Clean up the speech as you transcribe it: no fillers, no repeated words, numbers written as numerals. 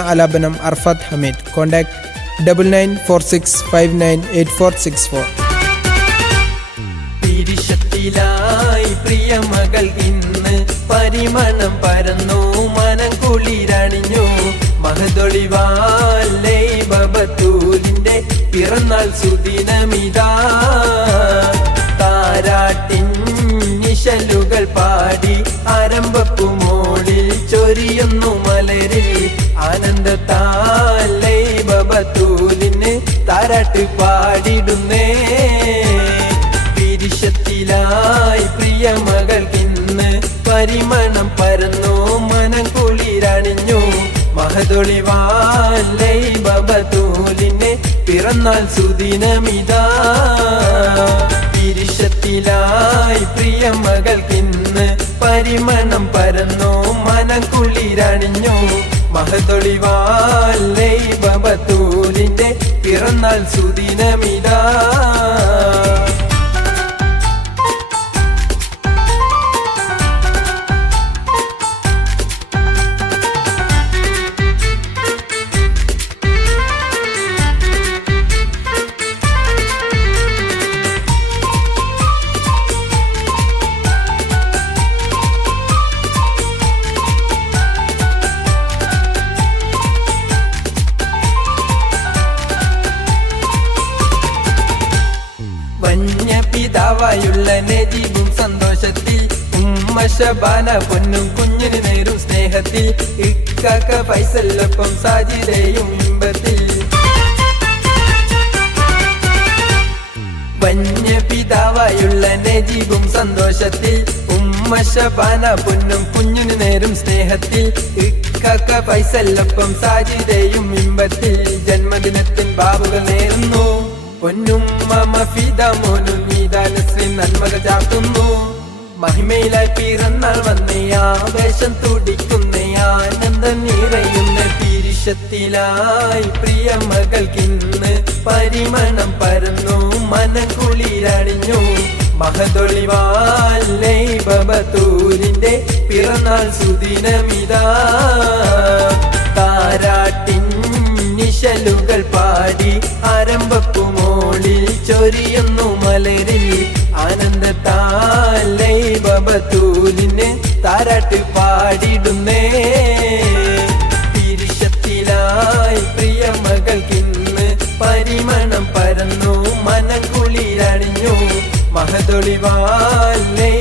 ആലാപനം അർഫാത്ത് ഹമീദ്. കോൺടാക്ട് 9946598464. തിരിശത്തിലായി പ്രിയ മകൾ ഇന്ന് പരിമണം പരന്നു മനം കുളിരണിഞ്ഞു. മഹദൊളിവാലേ ബബത്തൂലിന്റെ പിറന്നാൾ സുദിനമിതാ. താരാട്ടിൻ നിശലുകൾ പാടി ആരംഭപ്പുമോളിൽ ചൊരിയുന്നു മലരിൽ. ആനന്ദത്താലേ ബബത്തൂലിന് താരാട്ട് പാടിടുന്നേ. തിരിശത്തിലായി പ്രിയ മകൾക്കിന്ന് പരിമണം പരന്നു മനം കുളിരണിഞ്ഞു. മഹദൊളിവാലേ ബബത്തൂലിന് പിറന്നാൾ സുദിനമിതാ. തിരിശത്തിലായി പ്രിയ മകൾക്കിന്ന് പരിമണം പരന്നു മനം കുളിരണിഞ്ഞു. മഹദൊളിവാലേ ബബത്തൂലിന്റെ പിറന്നാൾ സുദിനമിതാ. പിതാവായുള്ള നജീബും സന്തോഷത്തിൽ, ഉമ്മ ശബാന പൊന്നും കുഞ്ഞിന് നേരും സ്നേഹത്തിൽ, ഇക്കാക്ക ഫൈസലൊപ്പം സാജിദയും ഇമ്പത്തിൽ. വന്യ പിതാവായുള്ള നജീബും സന്തോഷത്തിൽ, ഉമ്മ ശബാന പൊന്നും കുഞ്ഞിന് നേരും സ്നേഹത്തിൽ, ഇക്കാക്ക ഫൈസലൊപ്പം സാജിദയും ഇമ്പത്തിൽ. ജന്മദിനത്തിൻ ബാബുകൾ നേരുന്നു പൊന്നുമ്മ മഫീദ മോനും നീതാനശ്രീ നന്മകൾ ചാർത്തുന്നു. മഹിമയിലായി പിറന്നാൾ വന്നേ ആവേശം തുടിക്കുന്നേ ആനന്ദം നിറയുന്ന. തിരിശത്തിലായി പ്രിയ മകൾക്കിന്ന് പരിമണം പരന്നു മനം കുളിരണിഞ്ഞു. മഹദൊളിവാലേ ബബത്തൂലിന്റെ പിറന്നാൾ സുദിനമിതാ. താരാട്ടിൻ നിശലുകൾ പാടി ആരംഭപ്പുമോളിൽ ചൊരിയുന്നു മലരിൽ. ആനന്ദത്താലേ ബബത്തൂലിന് താരാട്ട് പാടിടുന്നേ. തിരിശത്തിലായി പ്രിയ മകൾക്കിന്ന് പരിമണം പരന്നു മനം കുളിരണിഞ്ഞു. മഹദൊളിവാലേ